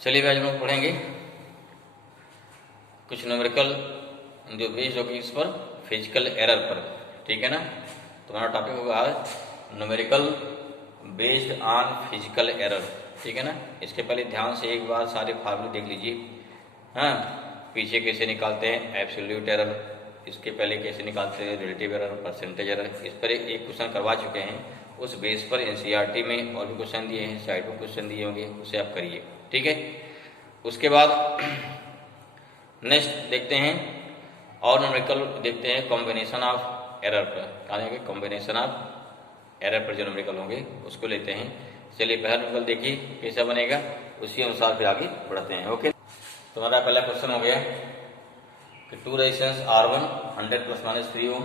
चलिए आज हम लोग पढ़ेंगे कुछ न्यूमेरिकल जो बेस्ड होगी इस पर फिजिकल एरर पर। ठीक है ना। तुम्हारा टॉपिक होगा आज numerical based on physical error. ठीक है ना। इसके पहले ध्यान से एक बार सारे फार्मूले देख लीजिए। हाँ, पीछे कैसे निकालते हैं एब्सोल्यूट एरर, इसके पहले कैसे निकालते हैं रिलेटिव एरर, परसेंटेज एरर, इस पर एक क्वेश्चन करवा चुके हैं। उस बेस पर एनसीईआरटी में और भी क्वेश्चन दिए हैं, साइड में क्वेश्चन दिए होंगे, उसे आप करिए। ठीक है। उसके बाद नेक्स्ट देखते हैं और न्यूमेरिकल देखते हैं कॉम्बिनेशन ऑफ एरर पर। कहा जाएंगे कॉम्बिनेशन ऑफ एरर पर जो न्यूमेरिकल होंगे उसको लेते हैं। चलिए पहला न्यूमेरिकल देखिए कैसा बनेगा, उसी अनुसार फिर आगे बढ़ते हैं। ओके, तुम्हारा पहला क्वेश्चन हो गया कि two resistance R1 100 plus minus 3 ohm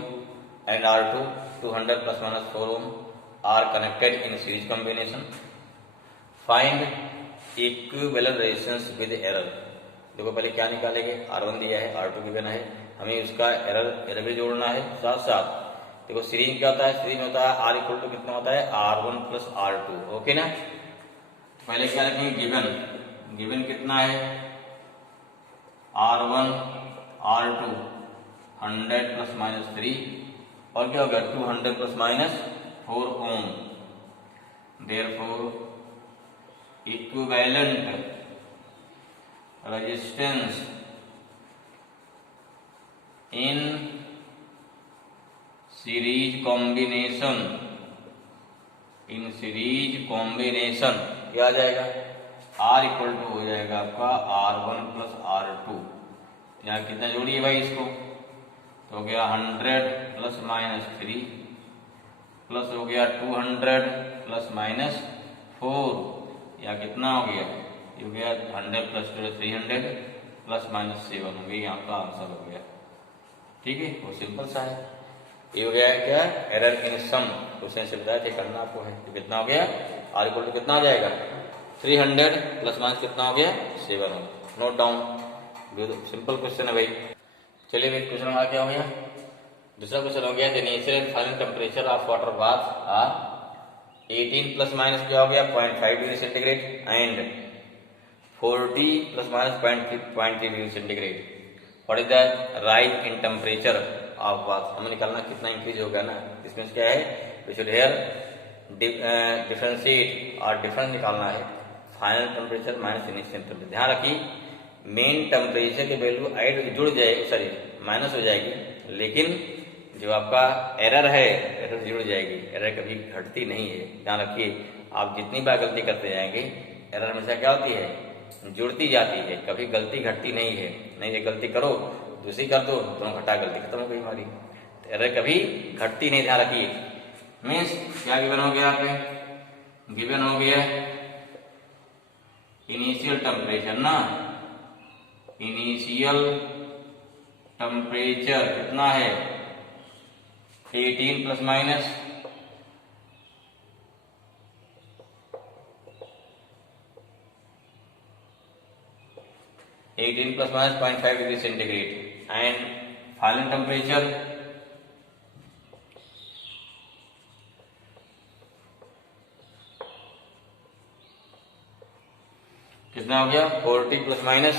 and R2 200 plus minus 4 ohm are connected in series combination. Find equivalent resistance with error. देखो पहले क्या निकालेंगे, R1 दिया है, R2 गिवन है, हमें उसका एरर भी जोड़ना है। साथ साथ देखो सीरीज क्या होता है, सीरीज में होता है R इक्वल टू कितना होता है R1 प्लस R2। ओके ना। पहले क्या रखेंगे, गिवन कितना है R1 R2 100 प्लस माइनस 3 और क्या होगा 200 plus minus 4 ohm. Therefore equivalent resistance in series combination क्या आ जाएगा, R इक्वल टू हो जाएगा आपका R1 प्लस R2। यहाँ कितना जोड़िए भाई इसको, तो हो गया 100 प्लस माइनस 3 प्लस हो गया 200 प्लस माइनस 4, या कितना हो गया, ये हो गया 100 प्लस 300 प्लस माइनस 7 हो गया, यहाँ का आंसर हो गया। ठीक है, वो सिंपल सा है। ये हो गया क्या, एरर इन सम। क्वेश्चन से बताया थे करना आपको है। तो कितना हो गया, R इक्वल टू कितना हो जाएगा 300 प्लस माइनस कितना हो गया 7 हो। नोट डाउन, सिंपल क्वेश्चन है भाई। चलिए भाई क्वेश्चन हमारा क्या हो गया, दूसरा क्वेश्चन हो गया the initial and final temperature of water bath are 18 plus minus क्या हो गया 0.5 degree centigrade and 40 plus minus 0.3 degree centigrade. What is the rise in temperature of bath. हमें निकालना कितना इंक्रीज होगा ना, इसमें क्या है वी शुड हेयर डिफरेंशिएट और डिफरेंस निकालना है final temperature minus initial temperature. ध्यान रखिए मेन टेम्परेचर के वैल्यू ऐड जुड़ जाएगी, सॉरी माइनस हो जाएगी, लेकिन जो आपका एरर है एरर जुड़ जाएगी। एरर कभी घटती नहीं है, ध्यान रखिए। आप जितनी बार गलती करते जाएंगे एरर हमेशा क्या होती है, जुड़ती जाती है, कभी गलती घटती नहीं है। नहीं ये गलती करो दूसरी कर दो, दोनों घटा गलती खत्म हो गई हमारी। एरर कभी घटती नहीं, ध्यान रखिए। मीन्स क्या गिवन हो गया, आपने गिवन हो गया इनिशियल टेम्परेचर ना, इनिशियल टेम्परेचर कितना है 18 plus minus 0.5 degree centigrade and final temperature कितना हो गया 40 plus minus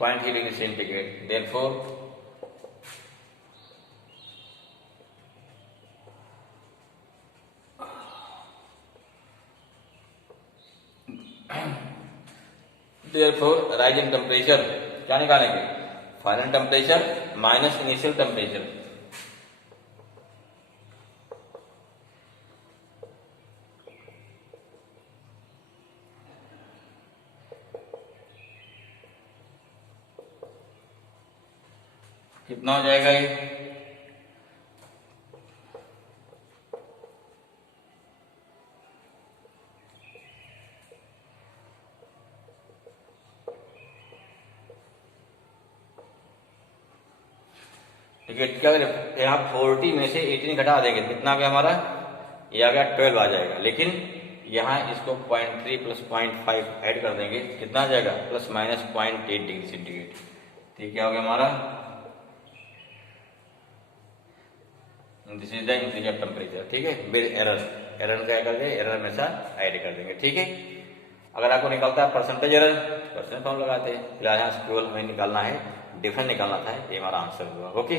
0.3 degree centigrade. Therefore rise in temperature क्या निकालेंगे, final temperature minus initial temperature. कितना हो जाएगा ये, क्या यहाँ 40 में से 18 घटा देंगे, कितना आ गया हमारा, ये आ गया 12 आ जाएगा। लेकिन यहाँ इसको 0.3 प्लस 0.5 ऐड कर देंगे, कितना आ जाएगा प्लस माइनस 0.8 डिग्री सेंटीग्रेड। ठीक क्या हो गया हमारा, this is the increase of temperature. ठीक है, फिर एरर क्या कर देंगे, एरर हमेशा ऐड कर देंगे। ठीक है, अगर आपको निकालता है परसेंटेज एरर, परसेंट फॉर्म लगाते हैं। फिलहाल यहाँ केवल हमें निकालना है डिफरेंस निकालना था, ये हमारा आंसर हुआ। ओके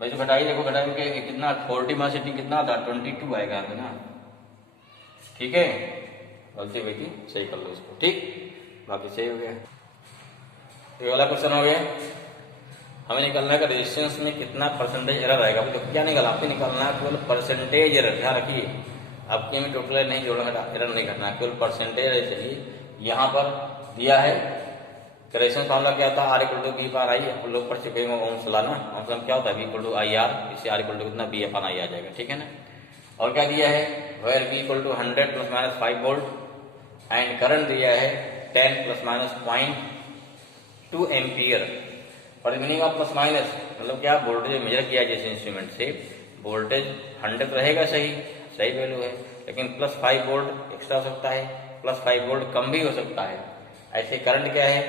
भाई, तो घटाई देखो, घटाई के कितना 40 में से कितना था 22 आएगा यहाँ पे ना, ठीक है। गलती हुई थी, सही कर लो इसको, ठीक, बाकी सही हो गया। ये वाला क्वेश्चन हो गया। हमें निकालना है कि रेजिस्टेंस में कितना परसेंटेज एरर आएगा। तो क्या निकालना, आपको निकालना है केवल परसेंटेज एरर। ध्यान रखिए, आपके में टोटल नहीं जोड़ना, एरर नहीं घटना, केवल परसेंटेज एरर चाहिए। यहाँ पर दिया है रेजिस्टेंस फार्मूला क्या था, R = B / I। आप लोग पढ़ चुके हैं ओम्स लॉ ना, ओम्स लॉ क्या होता है, V = IR, इससे R = कितना B / I आ जाएगा, ठीक है ना। और क्या दिया है, where V = 100 ± 5 volt and current दिया है 10 ± 0.2 एम्पियर। और मीनिंग ऑफ प्लस माइनस मतलब क्या, वोल्टेज मेजर किया जैसे इंस्ट्रूमेंट से, वोल्टेज 100 रहेगा, सही वैल्यू है, लेकिन +5 वोल्ट एक्स्ट्रा हो सकता है, +5 वोल्ट कम भी हो सकता है। ऐसे करंट क्या है,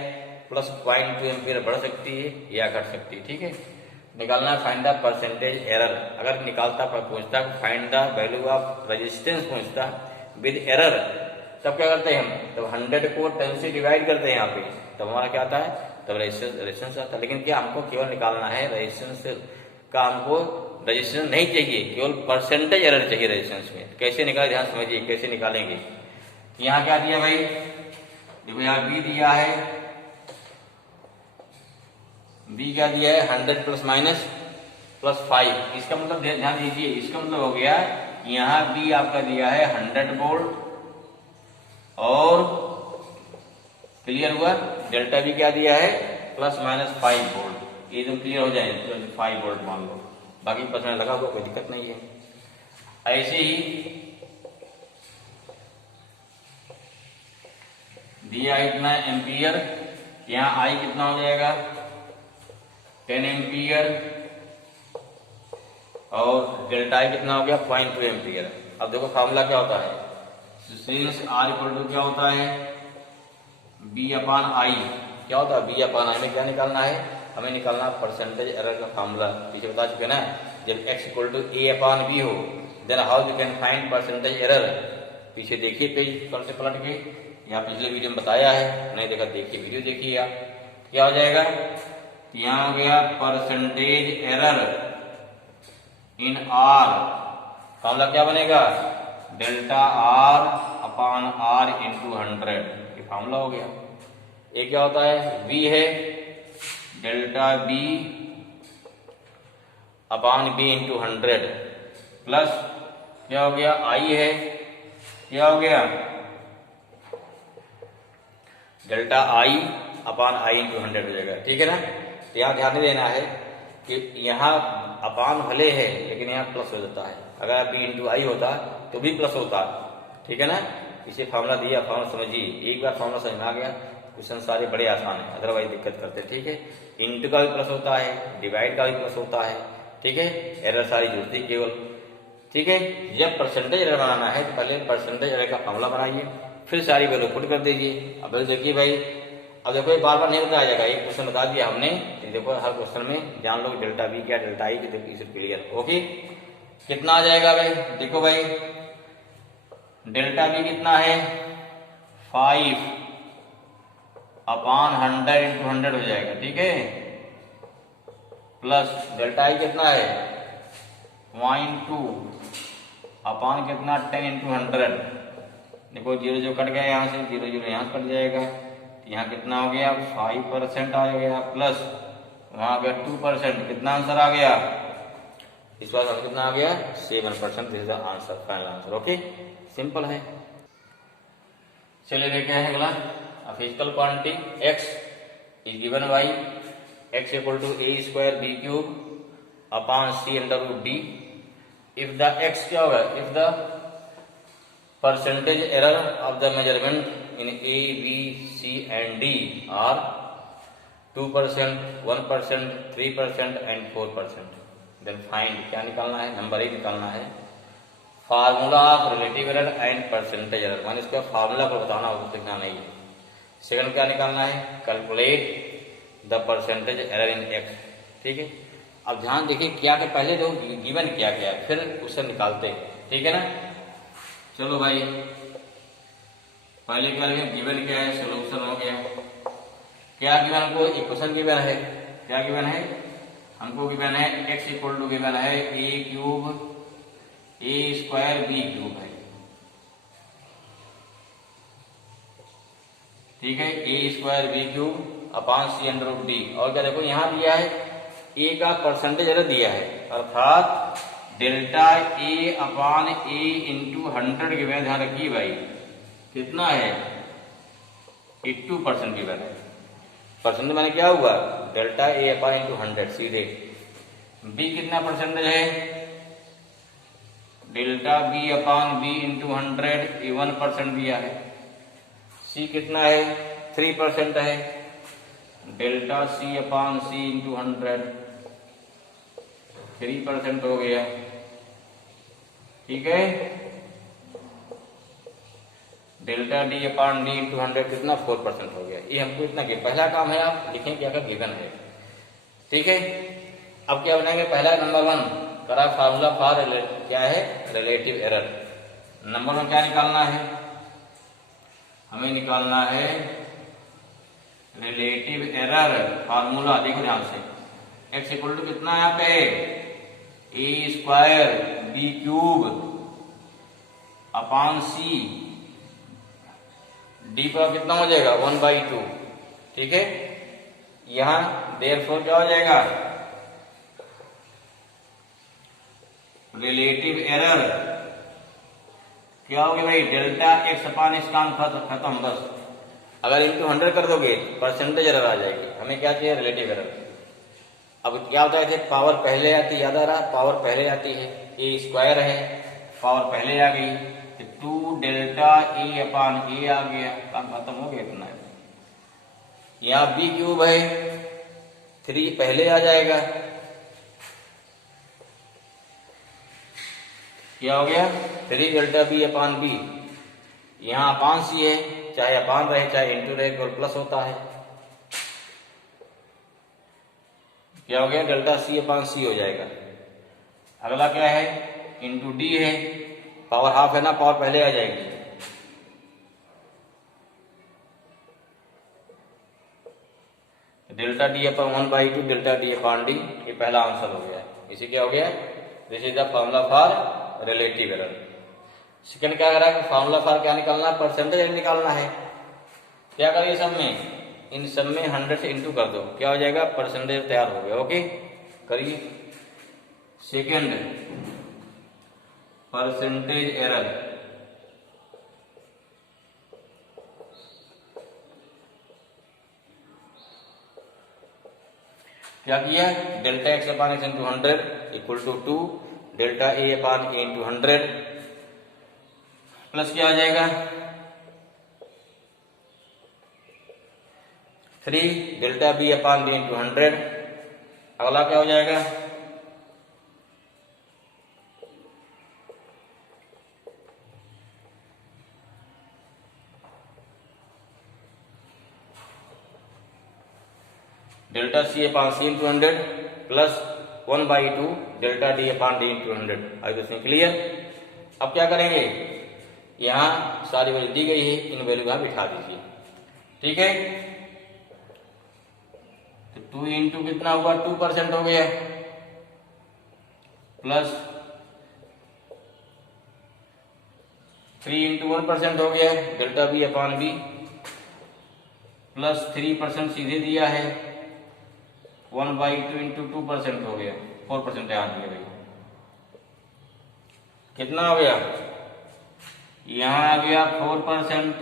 +0.2 एम्पियर बढ़ सकती है या घट सकती है, ठीक है। निकालना फाइंड द परसेंटेज एरर। अगर निकालता पूछता find the value of resistance पूछता विद एरर, तब क्या करते हैं हम, तब 100 को 10 से डिवाइड करते हैं यहाँ पे, तब हमारा क्या आता है, तब रेजिस्टेंस आता है। लेकिन क्या हमको केवल निकालना है रेजिस्टेंस का, हमको रेजिस्टेंस नहीं चाहिए, केवल परसेंटेज एरर चाहिए रेजिस्टेंस में। कैसे निकाले, ध्यान समझिए कैसे निकालेंगे। यहाँ क्या दिया भाई, देखो यहाँ B दिया है, B क्या दिया है 100 ± +5। इसका मतलब ध्यान दीजिए, इसका मतलब हो गया यहाँ B आपका दिया है 100 वोल्ट और क्लियर हुआ, डेल्टा B क्या दिया है ±5 वोल्ट। ये तो क्लियर हो जाए तो 5 वोल्ट मान लो, बाकी परसेंट लगा हुआ कोई दिक्कत नहीं है। ऐसे ही दिया इतना एम्पियर, यहाँ I कितना हो जाएगा 10 एम्पियर और डेल्टा I कितना हो गया 0.2 एम्पियर। अब देखो फार्मूला क्या होता है, सिंस R = क्या होता है B/I, क्या होता है B/I में क्या निकालना है, हमें निकालना परसेंटेज एरर का फार्मूला, पीछे बता चुके ना। जब X = A/B हो, then how you can find percentage error. पीछे देखिए पेज पर से पलट के, यहाँ पिछले वीडियो में बताया है, नहीं देखा देखिए वीडियो देखिए आप। क्या हो जाएगा, यहाँ हो गया परसेंटेज एरर इन R, फार्मूला क्या बनेगा ΔR/R × 100, ये फार्मूला हो गया। ये क्या होता है, V है ΔB/B × 100 प्लस क्या हो गया I है, क्या हो गया ΔI/I × 100 हो जाएगा, ठीक है ना। तो यहाँ ध्यान देना है कि यहाँ अपान भले है लेकिन यहाँ प्लस हो जाता है, अगर B × I होता तो भी प्लस होता, ठीक है ना। इसे फार्मूला दिया, फार्मूला समझिए, एक बार फार्मूला समझ में आ गया, क्वेश्चन सारे बड़े आसान है, अदरवाइज दिक्कत करते हैं, ठीक है। इंटू का भी प्लस होता है, डिवाइड का भी प्लस होता है, ठीक है। एरर सारी जुड़ती केवल, ठीक है। जब परसेंटेज एरर बनाना है तो पहले परसेंटेज एरर का फार्मूला बनाइए, फिर सारी वैल्यू पुट कर दीजिए। अब देखिए भाई, अब देखो बार बार नहीं बताया जाएगा, एक क्वेश्चन बता दिया हमने, देखो हर क्वेश्चन में जान लो डेल्टा B क्या डेल्टा I, इसे क्लियर ओके। कितना आ जाएगा भाई, देखो भाई डेल्टा B कितना है 5/100 × 100 हो जाएगा, ठीक है, प्लस डेल्टा I कितना है 0.2 अपान कितना 10 × 100। देखो 0 जो कट गया यहाँ से, 0 0 यहाँ कट जाएगा, यहाँ कितना हो गया 5% आ गया, प्लस वहां गया 2%, कितना आंसर आ गया, इस बार कितना आ गया 7%। This is the answer, final answer, okay, simple है। चलिए देखते हैं अगला, physical quantity x is given by x = a² b³ c/d। If the x क्या होगा, if the percentage error of the measurement in A, B, C and D are 2%, 1%, 3% and 4%, then find, क्या निकालना है, नंबर 1 निकालना है, formula of relative error and percentage error, माने इसका formula को बताना होगा, सीखना नहीं है। सेकंड क्या निकालना है, calculate the percentage error in x, ठीक है। अब ध्यान देखिए क्या के पहले जो गिवन किया गया फिर उससे निकालते हैं, ठीक है ना। चलो भाई पहले क्या है, गिवन क्या है, सोल्यूशन हो गया। क्या गिवन, हमको इक्वेशन गिवन है, क्या गिवन है हमको, गिवन है x इक्वल टू गिवन है a cube a square b cube है, ठीक है, a square b cube upon C under root D. और क्या देखो यहाँ दिया है a का परसेंटेज दिया है, अर्थात delta a upon a into 100 given, ध्यान रखिए भाई कितना है 82% गिवन है। परसेंटेज माने क्या हुआ, डेल्टा ए अपान इंटू 100 सीधे। बी कितना परसेंटेज है, delta B upon B into 100, ये 1% दिया है। सी कितना है 3% है, delta C upon C into 100 3% हो गया, ठीक है। Delta D upon D into 100 कितना 4% हो गया। ये हमको इतना पहला काम है, आप लिखें क्या का गिवन है, ठीक है। अब क्या बनाएंगे, पहला नंबर 1 करा फार्मूला फॉर क्या है रिलेटिव एरर। नंबर 1 क्या निकालना है, हमें निकालना है रिलेटिव एरर फार्मूला। देखो ध्यान से, x इक्वल टू कितना है यहाँ पे a square b cube upon C, D पर कितना हो जाएगा 1/2, ठीक है। यहां देयरफॉर क्या हो जाएगा, रिलेटिव एरर क्या होगी भाई, डेल्टा एक्स अपान इस काम खत्म बस। अगर इंटू 100 कर दोगे परसेंटेज एरर आ जाएगी, हमें क्या चाहिए रिलेटिव एरर। अब क्या होता है, पावर पहले आती है, याद आ रहा, पावर पहले आती है, ए स्क्वायर है, पावर पहले आ गई, 2 डेल्टा ए अपान ए आ गया, काम खत्म हो गया इतना। यहाँ बी क्यूब है, 3 पहले आ जाएगा, क्या हो गया 3 डेल्टा बी अपान बी। यहाँ अपान सी है, चाहे अपान रहे चाहे इंटू रहे, केवल प्लस होता है। क्या हो गया डेल्टा सी अपान सी हो जाएगा। अगला क्या है इंटू डी है, पावर हाफ है ना, पावर पहले आ जाएगी, delta D upon 1/2 delta D upon D, ये पहला आंसर हो गया। इसे क्या हो गया, this is the formula for relative error. Second क्या करा, फॉर्मूला फॉर क्या निकालना, परसेंटेज निकालना है। क्या करिए सब में, इन सब में 100 से इंटू कर दो, क्या हो जाएगा परसेंटेज तैयार हो गया। ओके करिए। सेकंड परसेंटेज एरर, क्या किया, delta X upon X into 100 equal to 2 delta A upon A into 100 plus क्या आ जाएगा 3 delta B upon B into 100। अगला क्या हो जाएगा, delta C upon C into 100 plus 1/2 delta D upon D into 100। आई तो क्लियर। अब क्या करेंगे, यहां सारी वैल्यू दी गई है, इन वैल्यू यहां बिठा दीजिए, ठीक है। तो 2 इंटू कितना हुआ 2% हो गया, प्लस 3 इंटू 1% हो गया delta B upon B, plus 3% सीधे दिया है, 1/2 इंटू 2% हो गया, 4% यहाँ दिया भाई। कितना हो गया, यहाँ आ गया 4%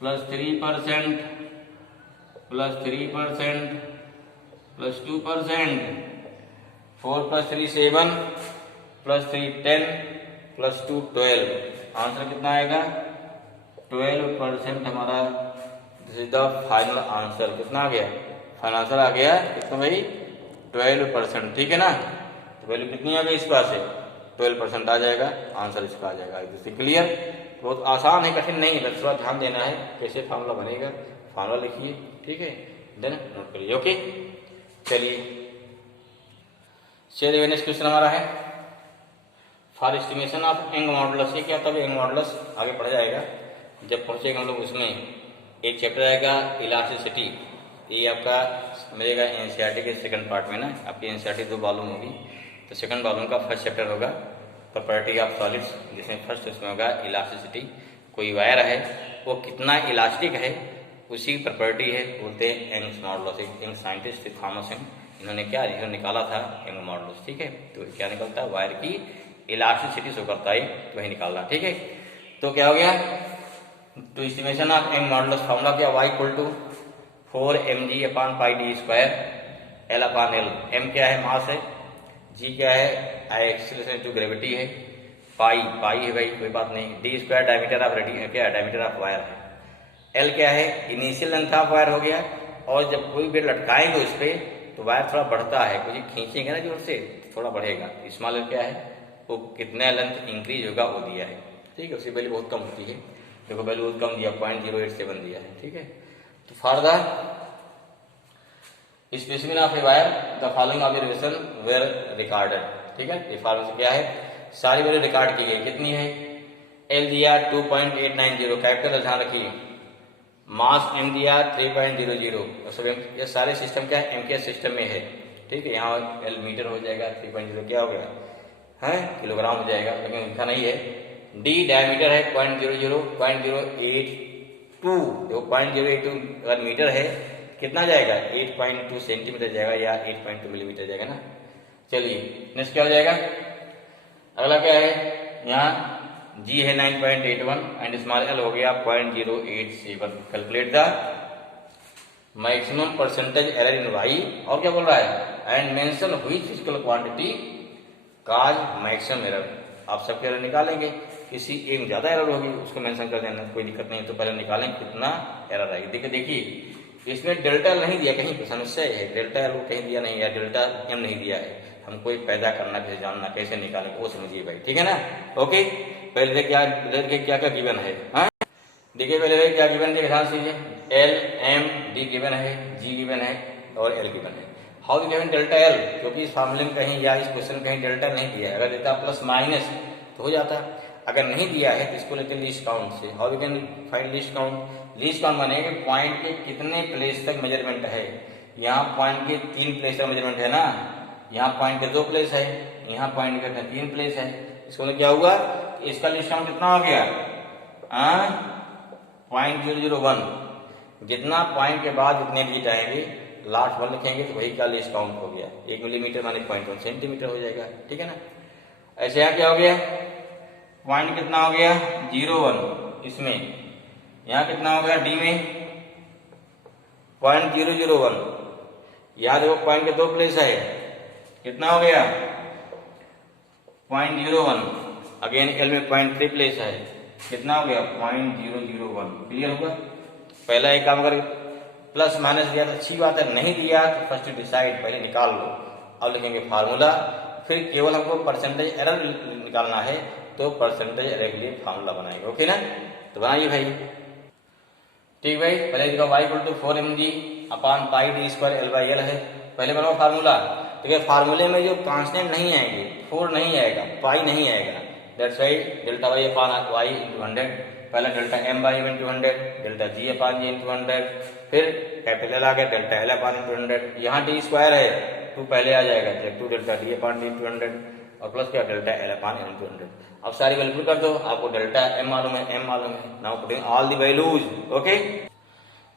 plus 3% plus 3% plus 2%, 4 plus 3 7 plus 3 10 plus 2 12। Answer कितना आएगा 12% हमारा। This is the final answer. कितना आ गया, फाइनल आंसर आ गया कितना भाई 12%, ठीक है ना। तो वैल्यू कितनी आ गई इस बार से 12% आ जाएगा, आंसर इसका आ जाएगा। इससे क्लियर, बहुत आसान है, कठिन नहीं है, थोड़ा ध्यान देना है कैसे फार्मूला बनेगा। फार्मूला लिखिए, ठीक है, देन नोट करिए। ओके चलिए नेक्स्ट क्वेश्चन हमारा है for estimation of Young modulus. ये क्या, तब यंग मॉडुलस आगे पढ़ जाएगा। जब पहुँचेगा हम लोग उसमें एक चैप्टर आएगा इलास्टिसिटी, ये आपका मिलेगा एनसीईआरटी के सेकंड पार्ट में ना, आपकी एनसीईआरटी 2 वॉल्यूम होगी, तो सेकंड वॉल्यूम का फर्स्ट चैप्टर होगा प्रॉपर्टी ऑफ सॉलिड्स, जिसमें फर्स्ट उसमें होगा इलास्टिसिटी। कोई वायर है वो कितना इलास्टिक है उसी की प्रॉपर्टी है, बोलते हैं Young's modulus. Young scientist Thomas Young, इन्होंने क्या निकाला था यंग मॉडुलस, ठीक है। तो क्या निकलता है, वायर की इलास्टिसिटी शो करता है, तो वही निकालना, ठीक है। तो क्या हो गया, to estimation of Young modulus formula क्या, y equal to 4mg upon pi D square L upon L. m क्या है, मास है, g क्या है, एक्सीलरेशन टू ग्रेविटी है, पाई है भाई, कोई बात नहीं, डी स्क्वायर डायमीटर ऑफ क्या है, डायमीटर ऑफ वायर है, एल क्या है, इनिशियल लेंथ ऑफ वायर हो गया। और जब कोई भी लटकाएंगे उस पर तो वायर थोड़ा बढ़ता है, कुछ खींचेंगे ना जोर से थोड़ा बढ़ेगा। स्मॉल एल क्या है, वो कितना लेंथ इंक्रीज होगा वो दिया है, ठीक है। उसकी वैल्यू बहुत कम होती है, देखो वैल्यू बहुत कम दिया, 0.087 दिया है, ठीक है। तो for the specimen of a wire the following observation were recorded, ठीक है। ये फॉर्मूला क्या है, सारी वैल्यू रिकॉर्ड की गई, कितनी है, एल दिया 2.890, कैपिटल ध्यान रखिए, मास एम दिया 3.00, ये सारे सिस्टम क्या है, एमकेएस सिस्टम में है, ठीक है। यहाँ एल मीटर हो जाएगा, 3.0 क्या हो गया है, किलोग्राम हो जाएगा, लेकिन लिखा नहीं है। डी डायमीटर है 0.82, देखो 0.082 अगर मीटर है कितना जाएगा, 8.2 सेंटीमीटर जाएगा या 8.2 मिलीमीटर जाएगा ना। चलिए नेक्स्ट क्या हो जाएगा, अगला क्या है, यहाँ G है 9.81 एंड स्मॉल एल हो गया 0.087। Calculate the maximum percentage error in Y, और क्या बोल रहा है, and mention which physical quantity cause maximum error. आप सबके एरर निकालेंगे, किसी एक ज्यादा एरर होगी उसको मेंशन कर देना, कोई दिक्कत नहीं। तो पहले निकालें कितना एरर आएगी। देखिए इसमें डेल्टा एल नहीं दिया, कहीं समस्या है, डेल्टा एल कहीं दिया नहीं है, डेल्टा एम नहीं दिया है, हमको पैदा करना कैसे, जानना कैसे निकालें वो समझिए भाई, ठीक है ना। ओके, पहले क्या क्या गिवन है, हाँ देखिए पहले क्या गिवन है, ध्यान से एल एम डी गिवन है, जी गिवन है और एल गिवन है। How the given delta L, क्योंकि इस फॉर्मूले में कहीं या इस क्वेश्चन कहीं डेल्टा नहीं दिया है, अगर देता प्लस माइनस तो हो जाता, अगर नहीं दिया है तो इसको लेते लीस्ट काउंट से। How we can find least count, least count माने कि पॉइंट के कितने प्लेस तक मेजरमेंट है। यहाँ पॉइंट के 3 प्लेस तक मेजरमेंट है ना, यहाँ पॉइंट के 2 प्लेस है, यहाँ पॉइंट के 3 प्लेस है, इसको मतलब क्या हुआ, इसका लीस्ट काउंट कितना हो गया, 0.001। जितना पॉइंट के बाद जितने डिजिट आएंगे लास्ट 1 लिखेंगे तो वही का लीस्ट काउंट हो गया। 1 मिलीमीटर माने 0.1 सेंटीमीटर हो जाएगा, ठीक है ना। ऐसे यहाँ क्या हो गया, पॉइंट कितना हो गया 0.1, इसमें यहाँ कितना हो गया डी में 0.001, यहाँ देखो पॉइंट के 2 प्लेस है, कितना हो गया 0.01, अगेन एल में 0.3 प्लेस है, कितना हो गया 0.001। क्लियर होगा, पहला एक काम कर, प्लस माइनस दिया तो अच्छी बात है, नहीं दिया तो फर्स्ट डिसाइड, पहले निकाल लो। अब लिखेंगे फार्मूला, फिर केवल हमको परसेंटेज एरर निकालना है तो परसेंटेज एरर के लिए फार्मूला बनाएंगे, ओके ना। तो बनाइए भाई, ठीक भाई। पहले देखो y equal to 4mg upon pi D square L by L है, पहले बनाओ फार्मूला। देखिए फार्मूले में जो कांस्टेंट नहीं आएंगे, 4 नहीं आएगा, पाई नहीं आएगा, that's why delta y upon y into 100, पहले delta m by into 100, delta g upon g into 100, फिर कैपिटल एल आ गया डेल्टा एल अपॉन इंटू 100, यहाँ डी स्क्वायर है 2 पहले आ जाएगा, 2 delta D upon D into 100 और प्लस क्या डेल्टा एल अपॉन इंटू 100। अब सारी वैल्यू कर दो, आपको डेल्टा m मालूम है, m मालूम है, now putting all the values, okay.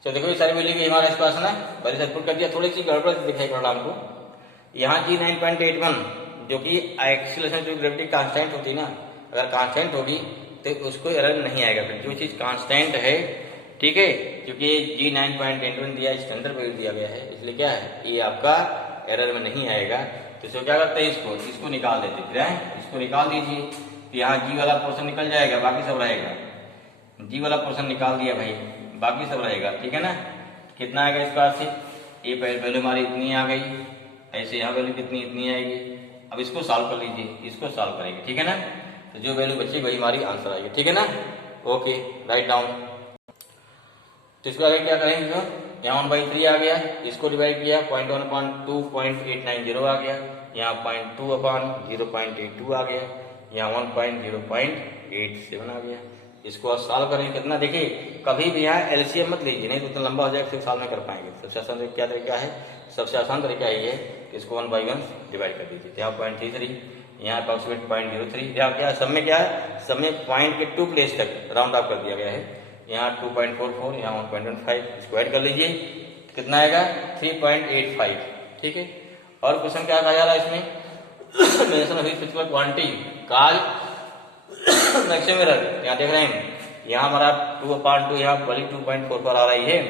तो देखो ये सारी वैल्यू की हमारे पास ना पहले से पुट कर दिया, थोड़ी सी गड़बड़ दिखाई परिणाम को। यहाँ जी 9.81 जो कि एक्सीलरेशन टू ग्रेविटी कांस्टेंट होती ना, अगर कांस्टेंट होगी तो उसको एरर नहीं आएगा। फिर जो चीज कांस्टेंट है, ठीक है, क्योंकि जी 9.81 दिया स्टैंडर्ड वैल्यू दिया गया है, इसलिए क्या है ये आपका एरर में नहीं आएगा। तो इसको क्या करते हैं, इसको निकाल देते, फिर इसको निकाल दीजिए, तो यहाँ जी वाला पोर्शन निकल जाएगा, बाकी सब रहेगा। जी वाला पोर्शन निकाल दिया भाई, बाकी सब रहेगा, ठीक है ना। कितना आएगा इसका से, ये वैल्यू हमारी इतनी आ गई, ऐसे यहाँ वैल्यू कितनी इतनी आएगी। अब इसको सॉल्व कर लीजिए, इसको सॉल्व करेंगे, ठीक है ना। तो जो वैल्यू बची वही हमारी आंसर आएगी, ठीक है ना। Okay, write down. तो इसको आगे क्या करेंगे, यहाँ 1/3 आ गया, इसको डिवाइड किया 0.1 अपॉन 2.890 आ गया, यहाँ 0.2 अपॉन 0.82 आ गया, यहाँ 1.0.87 आ गया। इसको आप सॉल्व करेंगे कितना, देखिए कभी भी यहाँ एलसीएम मत लीजिए, नहीं तो उतना लंबा हो जाएगा, फिर साल में कर पाएंगे। सबसे आसान क्या तरीका है, सबसे आसान तरीका यही है कि इसको 1/1 डिवाइड कर दीजिए। यहाँ 0.33, यहाँ अप्रोक्सीमेट 0.03, यहाँ क्या सब में क्या है, सब में पॉइंट के 2 प्लेस तक राउंड ऑफ कर दिया गया है। यहाँ 2.44, यहाँ 1.15, इसको ऐड कर लीजिए, कितना आएगा 3.85, ठीक है। और क्वेश्चन क्या कहा जा रहा है इसमें, mention of physical quantity cause maximum error, यहाँ देख रहे हैं, यहाँ हमारा 2/2 यहाँ वैल्यू 2.4 पर आ रही है,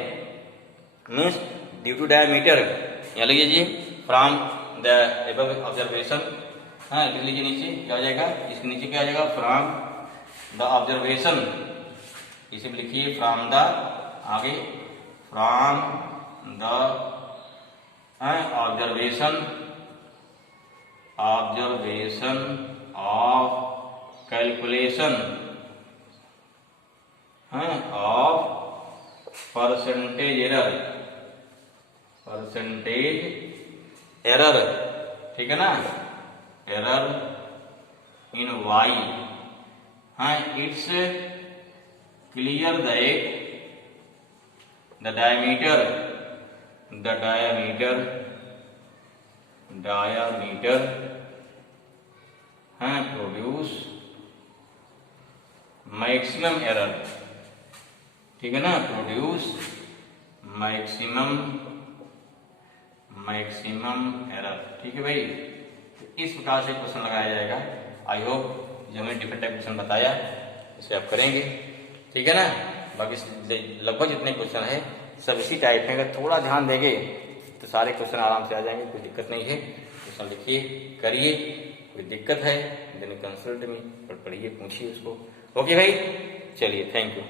मीन्स ड्यू टू डायमीटर। यहाँ लिख लीजिए फ्रॉम द एबव ऑब्जर्वेशन, हाँ लिख लीजिए नीचे क्या हो जाएगा, इसके नीचे क्या आ जाएगा, फ्रॉम द ऑब्जर्वेशन, इसे भी लिखिए फ्रॉम द, आगे from the observation of calculation of percentage error, ठीक है ना, error in Y, it's clear that the diameter produce maximum error, ठीक है ना, प्रोड्यूस मैक्सिमम एरर, ठीक है भाई। इस प्रकार से क्वेश्चन लगाया जाएगा। आई होप जो हमने डिफरेंट टाइप क्वेश्चन बताया इसे आप करेंगे, ठीक है ना। बाकी लगभग जितने क्वेश्चन है सब इसी टाइप है, अगर थोड़ा ध्यान देंगे तो सारे क्वेश्चन आराम से आ जाएंगे, कोई दिक्कत नहीं है। क्वेश्चन लिखिए, करिए, कोई दिक्कत है देन कंसल्ट मी, पढ़िए, पूछिए उसको। ओके भाई, चलिए, थैंक यू।